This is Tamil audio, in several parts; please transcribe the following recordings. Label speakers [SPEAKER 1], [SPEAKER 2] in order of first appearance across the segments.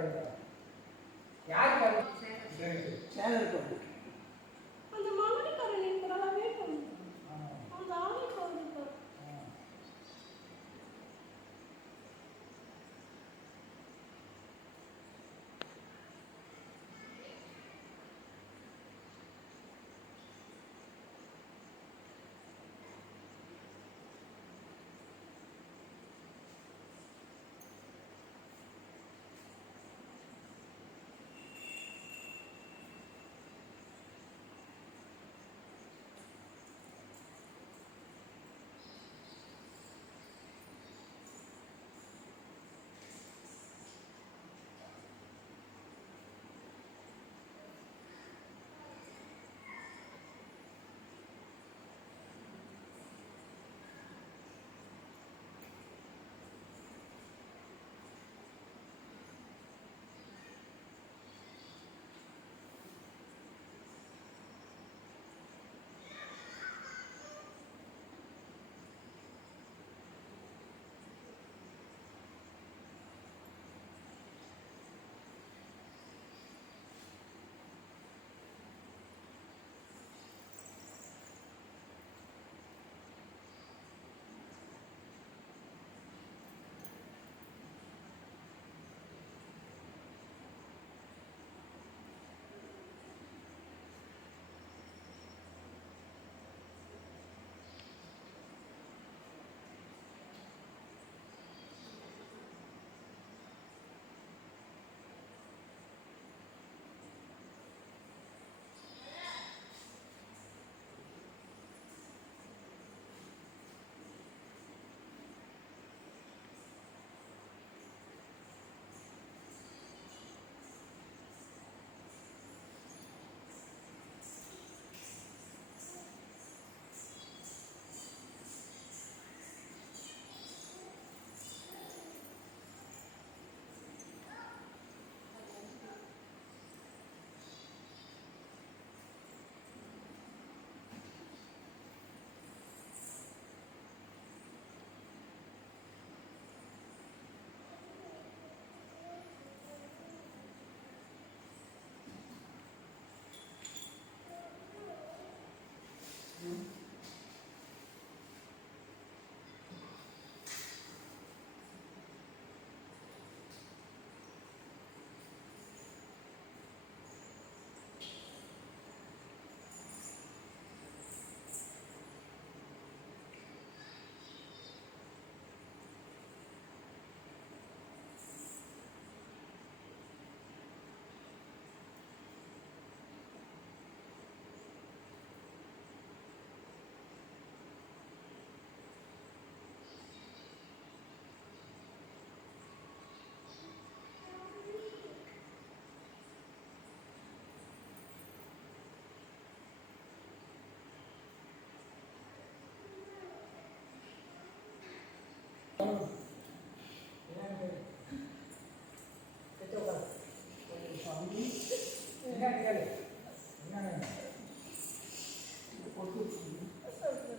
[SPEAKER 1] 对吧？天天做，
[SPEAKER 2] 天天做。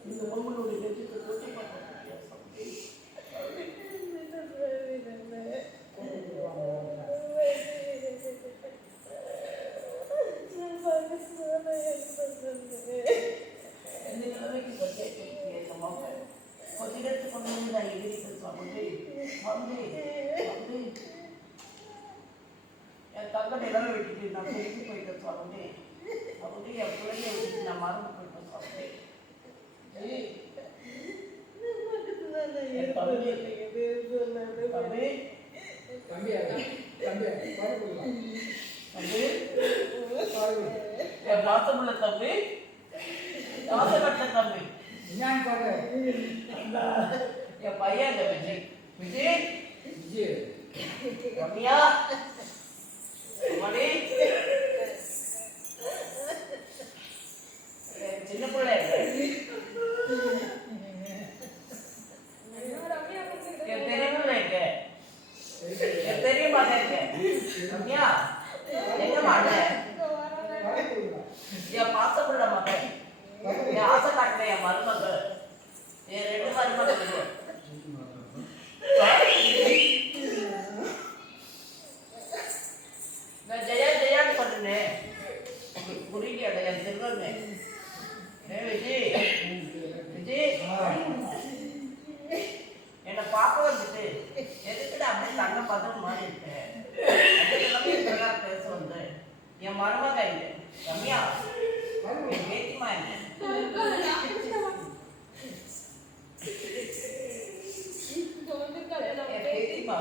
[SPEAKER 1] இந்த பொம்மனுடைய நெஞ்சத்தை தொட்டி One day, one day. என் தங்க நிலம் விட்டுட்டு நான் பிரிஞ்சு போயிட்டேன் சுவாமி சுவாமி என் பிள்ளைய விட்டுட்டு நான் மறந்து போயிட்டேன் சுவாமி தம்பி. தம்பி. என் பாசமுள்ள தம்பி. பாசப்பட்ட தம்பி. என் பையன் விஜய். விஜய்.
[SPEAKER 3] விஜய்.
[SPEAKER 1] ரம்யா மணி என் சின்ன பிள்ளை என் பெரிய பிள்ளை இருக்கு என் பெரிய மகன் இருக்கு ரம்யா எங்க மகன்
[SPEAKER 3] பாரு போடலாம்
[SPEAKER 1] என் பாசப்பட மகன் என் ஆசை காட்டின என் மருமகள். என் ரெண்டு மருமகள் இருக்கு. நான் ஜெயா ஜெயான்னு பண்ணுனேன் புரியல என் செல்வமே. விஜய். விஜய் என்னை பார்க்க வந்துட்டு எதுக்குடா அப்படியே கண்ணை பார்த்து மாறி இருக்கேன் பிரகாரம் பேச வந்து என் மருமக இல்லை ரம்யா என் பேத்திமா என்ன என் பேத்திமா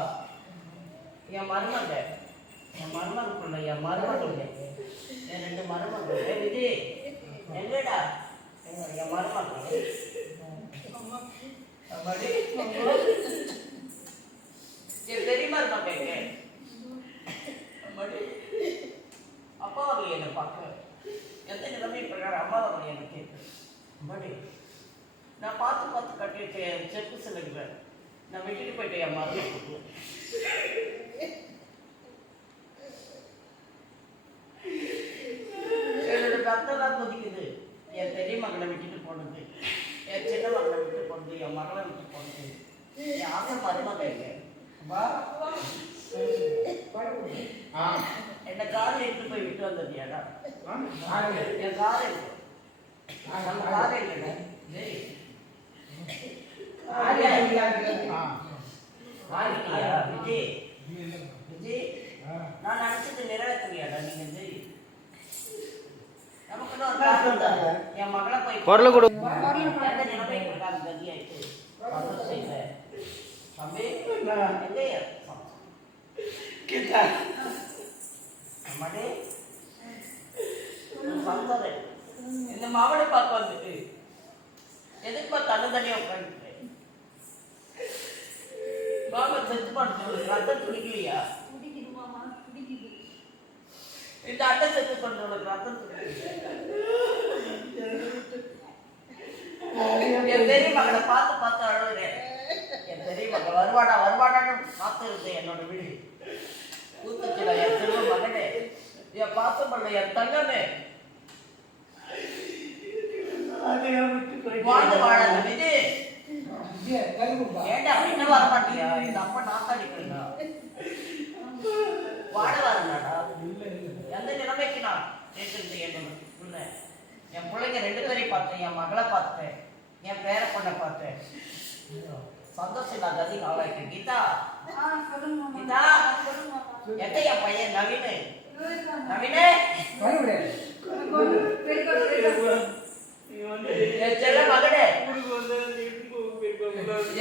[SPEAKER 1] என் மருமக என் மருமகக்குள்ள என் மருமகள் என் ரெண்டு மருமகள் ஏ விஜய் எங்கடா? என் மருமகள். என் பெரியம்மா இருக்காங்க எங்க அப்பா வரல என்னை பார்க்க. எந்த நிலைமை பிரகாரம் அம்மா வரல என்னை கேட்கு. நான் பார்த்து பார்த்து கட்டியிருக்கேன் செப்பு சிலுங்க நான் விட்டுட்டு போயிட்டேன் என் மருமகளுக்கு என்னோட ரத்தம்லாம் கொதிக்குது என் பெரிய மகளை விட்டுட்டு போனது. என் சின்ன மகளை விட்டு போனது என் மகளை விட்டு போனது. என் ஆசை மருமக இல்லை. என்னை காரில் எடுத்து போய் விட்டு வந்தது ஏடா என் கார் நம்ம கார் இல்லைடா கார் விஜய். விஜய் நான் நினைச்சது நிறைவேற்றுவியாடா நீங்க வந்து நமக்கு இன்னும் ஒரு கார் இருந்தா, என் மகளை போய்
[SPEAKER 2] குரல் கொடு.
[SPEAKER 1] எங்கேயா அம்மாடி சந்தோஷம் இந்த மாவனை பார்க்க வந்துட்டு எதுக்கு தண்ணி தனியா உட்காந்துட்டு பாபா செத்து பண்ணு ரத்தம் துடிக்கலையா இந்த அட்டை செத்து பண்ண உனக்கு ரத்தம் துடிக்கலையா மகளை பார்த்து பார்த்து அழுகுறேன். என் வருவாடா வருவாடான்னு பார்த்து இருந்தேன் என்னோட வீடு. ஊத்துச்சுடா என் செல்வ மகனே என் பாசம் பண்ண என் தங்கமே. வாழ்ந்து வாழாத
[SPEAKER 3] கொடுப்பா
[SPEAKER 1] ஏன்டா என்ன வர மாட்டியா? இந்த அப்பா நாத்தாடிக்கிறா வாழ வரலடா எந்த நிலைமைக்கு நான் என் பிள்ளைங்க ரெண்டு பேரையும் பார்த்தேன் என் மகளை பார்த்தேன். என் பேர பொண்ணை பார்த்தேன் சந்தோஷம் நான் கதி. ஆளாயிட்டேன் கீதா. கீதா எங்க என் பையன்? நவீன். நவீனே. மகனே.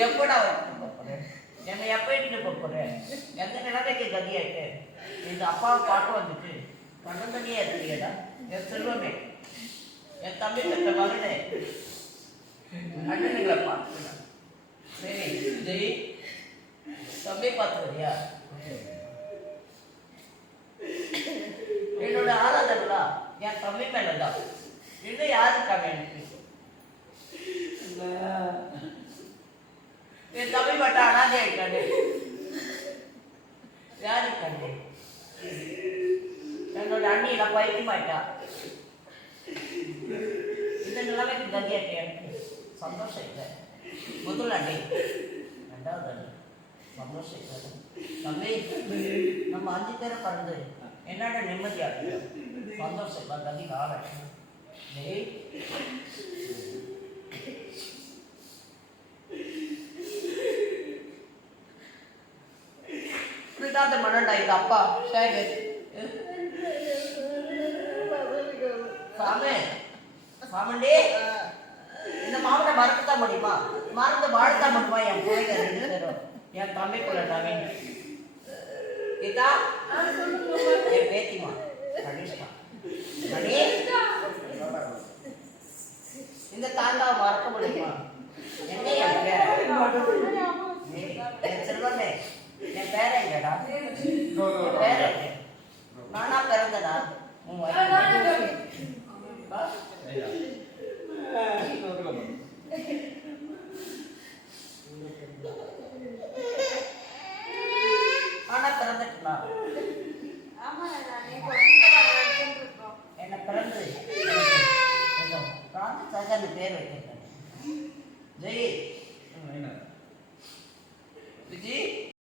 [SPEAKER 1] எப்படா? என்னை எப்ப போப் போற? எந்த நிலைமைக்கு கதியாயிட்டு? இந்த அப்பாவை பார்க்க வந்துட்டு கண்ணன் தண்ணியே எடுத்துக்கியடா என் செல்வமே. என் தம்பி பெற்ற மகனே. அண்ணனுங்களை பார்த்துக்கலாம் சரி ஜெய். தம்பி பார்த்து வரியா என்னோட ஆராதனை என் தம்பி மேலதான். இன்னும் யாருக்காக எனக்கு? என் தம்பி மட்டும் அனாதை ஆயிட்டானே யாருக்காண்டே என்னோட அண்ணி நான் பைத்தியமாயிட்டா. இந்த நிலைமைக்கு கதியாட்டே எனக்கு. ಸಂತೋಷ ಇದೆ ಮೊದಲ ಅಡ್ಡಿ ரெண்டாவது அடி சந்தோஷம் இருக்காது நம்மே நம்ம அஞ்சு பேரை பிறந்து என்னடா நிம்மதியாக இருக்கு? சந்தோஷம் இல்லை. தண்ணி காலை டேய். பிதாத்த அப்பா. சாமி. சாமண்டே இந்த மாவட்டம் மறக்கத்தான் முடியுமா? மறந்து வாழ்த்தான் முடியுமா என் பிள்ளைங்க என் தம்பிக்குள்ள நவீன் இதா என் பேத்திமா கணேஷ்மா கணேஷ்